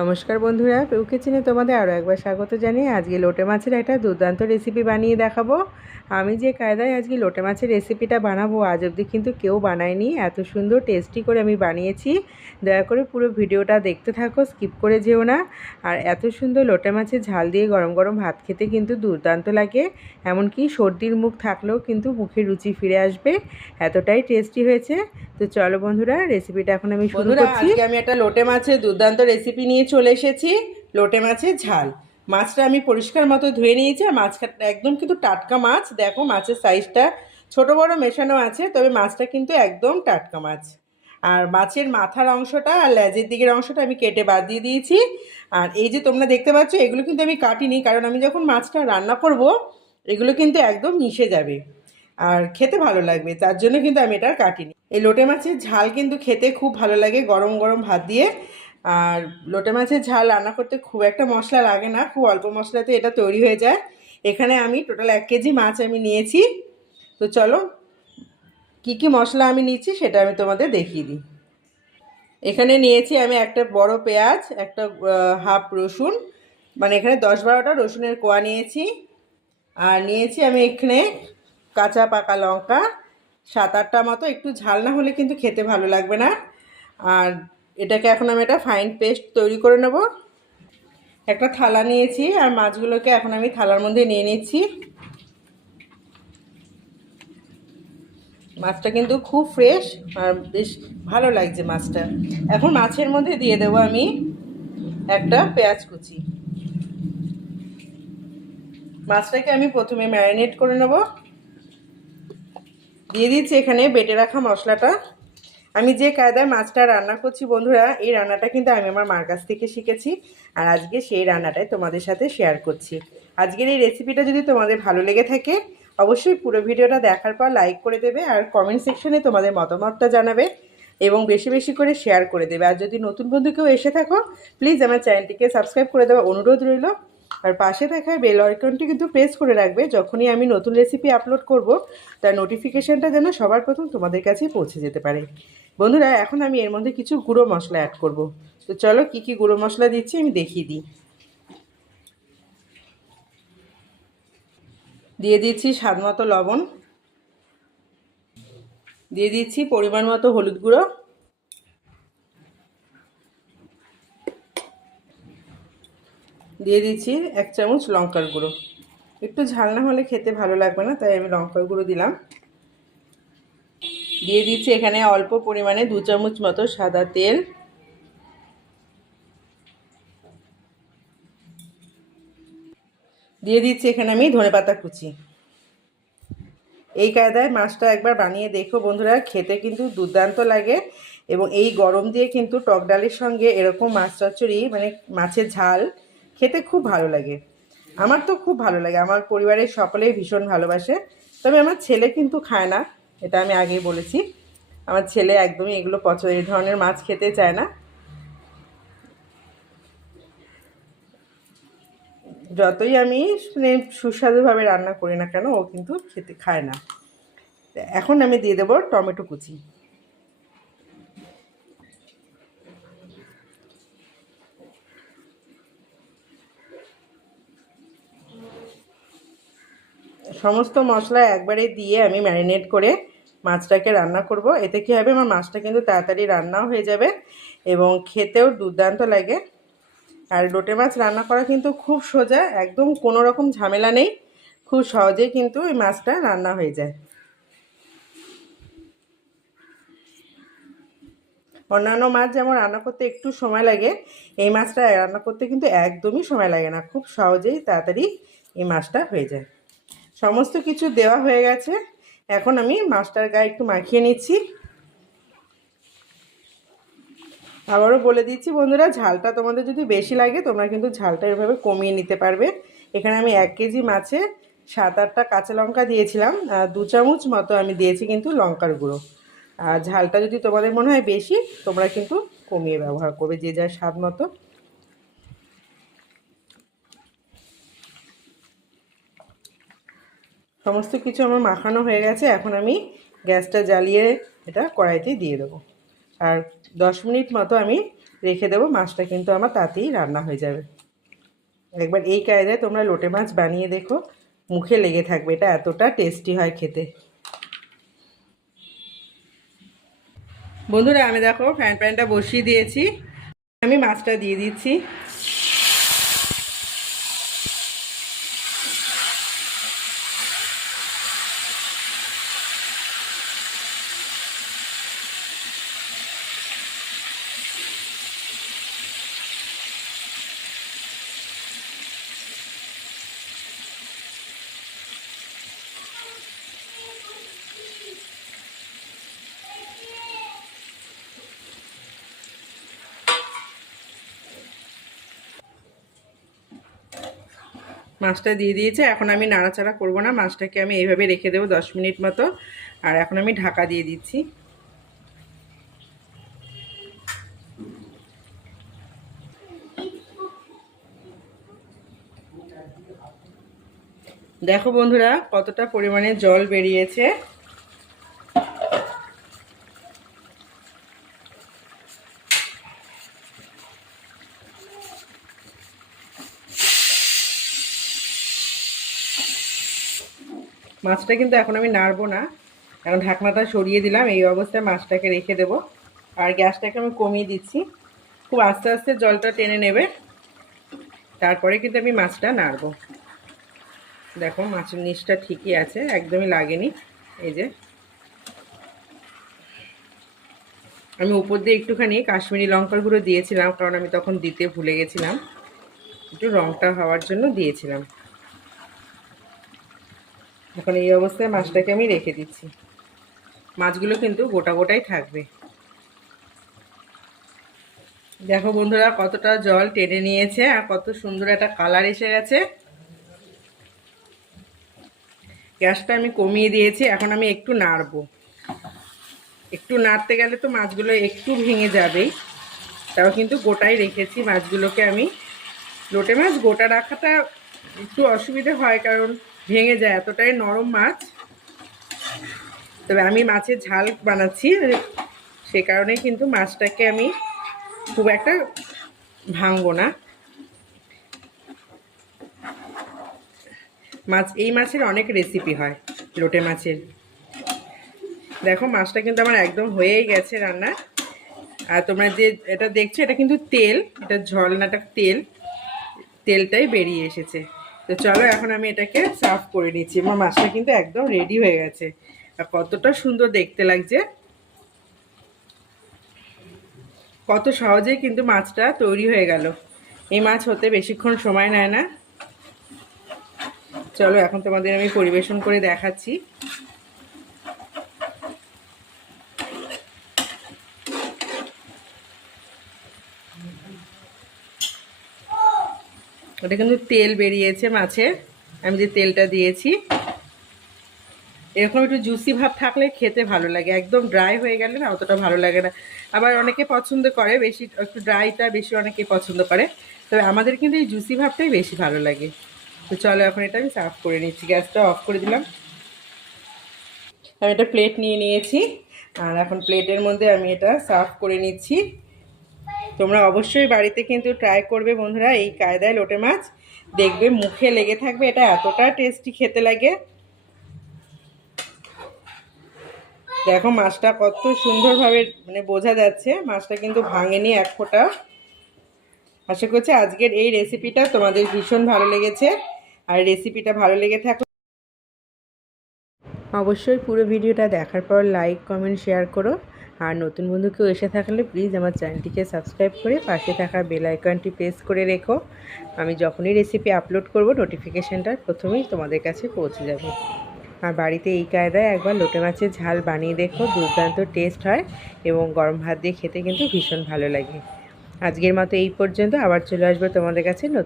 নমস্কার বন্ধুরা পেউ কিচেনে তোমাদের আরও একবার স্বাগত জানিয়ে আজকে লোটে মাছের একটা দুর্দান্ত রেসিপি বানিয়ে দেখাবো। আমি যে কায়দায় আজকে লোটে মাছের রেসিপিটা বানাবো আজ অবধি কিন্তু কেউ বানায়নি। এত সুন্দর টেস্টি করে আমি বানিয়েছি। দয়া করে পুরো ভিডিওটা দেখতে থাকো স্কিপ করে যেও না। আর এত সুন্দর লোটে মাছের ঝাল দিয়ে গরম গরম ভাত খেতে কিন্তু দুর্দান্ত লাগে। এমনকি সর্দির মুখ থাকলেও কিন্তু মুখের রুচি ফিরে আসবে। এতটাই টেস্টি হয়েছে। তো চলো বন্ধুরা রেসিপিটা এখন আমি শুরু করছি। আমি একটা লোটে মাছের দুর্দান্ত রেসিপি নিয়ে চলে এসেছি লোটে মাছের ঝাল। মাছটা আমি পরিষ্কার মতো ধুয়ে নিয়েছি আর মাছটা একদম কিন্তু টাটকা মাছ। দেখো মাছের সাইজটা ছোট, বড়, মেশানো আছে, তবে মাছটা কিন্তু একদম টাটকা মাছ। আর মাছের মাথার অংশটা আর লেজের দিকের অংশটা আমি কেটে বাদ দিয়ে দিয়েছি। আর এই যে তোমরা দেখতে পাচ্ছ, এগুলো কিন্তু আমি কাটিনি, কারণ আমি যখন মাছটা রান্না করব, এগুলো কিন্তু একদম মিশে যাবে আর খেতে ভালো লাগবে। তার জন্য কিন্তু আমি এটা কাটিনি। এই লোটে মাছের ঝাল কিন্তু খেতে খুব ভালো লাগে, গরম গরম ভাত দিয়ে। আর লোটে মাছের ঝাল রান্না করতে খুব একটা মশলা লাগে না, খুব অল্প মশলাতে এটা তৈরি হয়ে যায়। এখানে আমি টোটাল এক কেজি মাছ আমি নিয়েছি। তো চলো, কি কি মশলা আমি নিচ্ছি সেটা আমি তোমাদের দেখিয়ে দিই। এখানে নিয়েছি আমি একটা বড় পেঁয়াজ, একটা হাফ রসুন মানে এখানে দশ বারোটা রসুনের কোয়া নিয়েছি। আর নিয়েছি আমি এখানে কাঁচা পাকা লঙ্কা, সাত আটটা মতো, একটু ঝাল না হলে কিন্তু খেতে ভালো লাগবে না। আর এটাকে এখন আমি একটা ফাইন পেস্ট তৈরি করে নেব। একটা থালা নিয়েছি, আর মাছগুলোকে এখন আমি থালার মধ্যে নিয়ে নিচ্ছি। মাছটা কিন্তু খুব ফ্রেশ আর বেশ ভালো লাগছে মাছটা। এখন মাছের মধ্যে দিয়ে দেবো আমি একটা পেঁয়াজ কুচি। মাছটাকে আমি প্রথমে ম্যারিনেট করে নেব। দিয়ে দিচ্ছি এখানে বেটে রাখা মশলাটা। আমি যে কায়দায় মাছটা রান্না করছি, বন্ধুরা, এই রান্নাটা কিন্তু আমি আমার মার কাছ থেকে শিখেছি আর আজকে সেই রান্নাটাই তোমাদের সাথে শেয়ার করছি। আজকের এই রেসিপিটা যদি তোমাদের ভালো লেগে থাকে, অবশ্যই পুরো ভিডিওটা দেখার পর লাইক করে দেবে আর কমেন্ট সেকশনে তোমাদের মতামতটা জানাবে এবং বেশি বেশি করে শেয়ার করে দেবে। আর যদি নতুন বন্ধু কেউ এসে থাকো প্লিজ আমার চ্যানেলটিকে সাবস্ক্রাইব করে দেওয়া অনুরোধ রইল। আর পাশে থাকা বেল আইকনটি কিন্তু প্রেস করে রাখবে। যখনই আমি নতুন রেসিপি আপলোড করব, তার নোটিফিকেশানটা যেন সবার প্রথম তোমাদের কাছেই পৌঁছে যেতে পারে। বন্ধুরা, এখন আমি এর মধ্যে কিছু গুঁড়ো মশলা অ্যাড করব। তো চলো কি কি গুঁড়ো মশলা দিচ্ছি আমি দেখিয়ে দিই। দিয়ে দিচ্ছি স্বাদ মতো লবণ। দিয়ে দিচ্ছি পরিমাণ মতো হলুদ গুঁড়ো। দিয়ে দিচ্ছি এক চামচ লঙ্কার গুঁড়ো। একটু ঝাল না হলে খেতে ভালো লাগবে না, তাই আমি লঙ্কার গুঁড়ো দিলাম। দিয়ে দিচ্ছি এখানে অল্প পরিমাণে দু চামচ মতো সাদা তেল। দিয়ে দিচ্ছি এখানে আমি ধনেপাতা কুচি। এই কায়দায় মাছটা একবার বানিয়ে দেখো বন্ধুরা, খেতে কিন্তু দুর্দান্ত লাগে এবং এই গরম দিয়ে কিন্তু টক ডালের সঙ্গে এরকম মাছ চচ্চড়ি মানে মাছের ঝাল খেতে খুব ভালো লাগে। আমার তো খুব ভালো লাগে। আমার পরিবারের সকলেই ভীষণ ভালোবাসে। তবে আমার ছেলে কিন্তু খায় না, এটা আমি আগেই বলেছি। আমার ছেলে একদমই এগুলো পছন্দ এই ধরনের মাছ খেতে চায় না। যতই আমি মানে সুস্বাদুভাবে রান্না করি না কেন, ও কিন্তু খেতে খায় না। এখন আমি দিয়ে দেবো টমেটো কুচি। সমস্ত মশলা একবারে দিয়ে আমি ম্যারিনেট করে মাছটাকে রান্না করব। এতে কী হবে? আমার মাছটা কিন্তু তাড়াতাড়ি রান্নাও হয়ে যাবে এবং খেতেও দুর্দান্ত লাগে। আর লোটে মাছ রান্না করা কিন্তু খুব সোজা, একদম কোনো রকম ঝামেলা নেই। খুব সহজেই কিন্তু এই মাছটা রান্না হয়ে যায়। অন্যান্য মাছ যেমন রান্না করতে একটু সময় লাগে, এই মাছটা রান্না করতে কিন্তু একদমই সময় লাগে না। খুব সহজেই তাড়াতাড়ি এই মাছটা হয়ে যায়। সমস্ত কিছু দেওয়া হয়ে গেছে। এখন আমি মাছটার গায়ে একটু মাখিয়ে নিচ্ছি। আবারও বলে দিচ্ছি বন্ধুরা, ঝালটা তোমাদের যদি বেশি লাগে, তোমরা কিন্তু ঝালটা এভাবে কমিয়ে নিতে পারবে। এখানে আমি এক কেজি মাছে সাত আটটা কাঁচা লঙ্কা দিয়েছিলাম দু চামচ মতো আমি দিয়েছি কিন্তু লঙ্কার গুঁড়ো। আর ঝালটা যদি তোমাদের মনে হয় বেশি, তোমরা কিন্তু কমিয়ে ব্যবহার করবে, যে যার স্বাদ মতো। সমস্ত কিছু আমার মাখানো হয়ে গেছে, এখন আমি গ্যাসটা জ্বালিয়ে এটা কড়াইতে দিয়ে দেবো। আর দশ মিনিট মতো আমি রেখে দেবো, মাছটা কিন্তু আমার তাতেই রান্না হয়ে যাবে। একবার এই কায়দায় তোমরা লোটে মাছ বানিয়ে দেখো, মুখে লেগে থাকবে, এটা এতটা টেস্টি হয় খেতে। বন্ধুরা, আমি দেখো ফ্যান প্যানটা বসিয়ে দিয়েছি, আমি মাছটা দিয়ে দিচ্ছি। মাছটা দিয়ে দিয়েছে। এখন আমি নাড়াচাড়া করব না, মাছটাকে আমি এইভাবে রেখে দেবো দশ মিনিট মতো। আর এখন আমি ঢাকা দিয়ে দিচ্ছি। দেখো বন্ধুরা, কতটা পরিমাণে জল বেরিয়েছে। মাছটা কিন্তু এখন আমি নাড়বো না। এখন ঢাকনাটা সরিয়ে দিলাম, এই অবস্থায় মাছটাকে রেখে দেব। আর গ্যাসটাকে আমি কমিয়ে দিচ্ছি। খুব আস্তে আস্তে জলটা টেনে নেবে। তারপরে কিন্তু আমি মাছটা নাড়বো। দেখো, মাছের নিচটা ঠিকই আছে, একদমই লাগেনি। এই যে। আমি উপর দিয়ে একটুখানি কাশ্মীরি লঙ্কার গুঁড়ো দিয়েছিলাম, কারণ আমি তখন দিতে ভুলে গেছিলাম। একটু রঙটা হওয়ার জন্য দিয়েছিলাম। এখন এই অবস্থায় মাছটাকে আমি রেখে দিচ্ছি। মাছগুলো কিন্তু গোটা গোটাই থাকবে। দেখো বন্ধুরা, কতটা জল টেনে নিয়েছে আর কত সুন্দর একটা কালার এসে গেছে। গ্যাসটা আমি কমিয়ে দিয়েছি, এখন আমি একটু নাড়বো। একটু নাড়তে গেলে তো মাছগুলো একটু ভেঙে যাবেই। তাও কিন্তু গোটাই রেখেছি মাছগুলোকে আমি। লোটে মাছ গোটা রাখাটা একটু অসুবিধে হয়, কারণ ভেঙে যায়, এতটাই নরম মাছ। তবে আমি মাছের ঝাল বানাচ্ছি সে কারণে কিন্তু মাছটাকে আমি খুব একটা ভাঙবো না। মাছ, এই মাছের অনেক রেসিপি হয়, লোটে মাছের। দেখো, মাছটা কিন্তু আমার একদম হয়েই গেছে রান্না। আর তোমরা যে এটা দেখছ, এটা কিন্তু তেল, এটা ঝলনাটা তেল, তেলটাই বেরিয়ে এসেছে। তো চলো, এখন আমি এটাকে সার্ভ করে নিচ্ছি। আমার মাছটা কিন্তু একদম রেডি হয়ে গেছে। আর কতটা সুন্দর দেখতে লাগছে। কত সহজেই কিন্তু মাছটা তৈরি হয়ে গেল। এই মাছ হতে বেশিক্ষণ সময় নেয় না। চলো, এখন তোমাদের আমি পরিবেশন করে দেখাচ্ছি। ওটা কিন্তু তেল বেরিয়েছে মাছে। আমি যে তেলটা দিয়েছি। এরকম একটু জুসি ভাব থাকলে খেতে ভালো লাগে। একদম ড্রাই হয়ে গেলে না অতটা ভালো লাগে না। আবার অনেকে পছন্দ করে বেশি, একটু ড্রাইটা বেশি অনেকে পছন্দ করে। তবে আমাদের কিন্তু এই জুসি ভাবটাই বেশি ভালো লাগে। তো চলো এখন এটা আমি সার্ভ করে নিচ্ছি। গ্যাসটা অফ করে দিলাম। আমি একটা প্লেট নিয়ে নিয়েছি। আর এখন প্লেটের মধ্যে আমি এটা সার্ভ করে নিচ্ছি। তোমরা অবশ্যই বাড়িতে কিন্তু ট্রাই করবে বন্ধুরা, এই কায়দায় লোটে মাছ। দেখবে মুখে লেগে থাকবে, এটা এতটা টেস্টি খেতে লাগে। দেখো মাছটা কত সুন্দরভাবে মানে বোঝা যাচ্ছে, মাছটা কিন্তু ভাঙেনি এক ফোঁটা। আশা করছি আজকের এই রেসিপিটা তোমাদের ভীষণ ভালো লেগেছে। আর রেসিপিটা ভালো লেগে থাকলে অবশ্যই পুরো ভিডিওটা দেখার পর লাইক কমেন্ট শেয়ার করো। আর নতুন বন্ধু কেউ এসে থাকলে প্লিজ আমার চ্যানেলটিকে সাবস্ক্রাইব করে পাশে থাকা বেল আইকনটি প্রেস করে রেখো। আমি যখনই রেসিপি আপলোড করব নোটিফিকেশানটা প্রথমেই তোমাদের কাছে পৌঁছে যাবে। আর বাড়িতে এই কায়দায় একবার লোটে মাছের ঝাল বানিয়ে দেখো, দুর্দান্ত টেস্ট হয় এবং গরম ভাত দিয়ে খেতে কিন্তু ভীষণ ভালো লাগে। আজকের মতো এই পর্যন্ত, আবার চলে আসব তোমাদের কাছে নতুন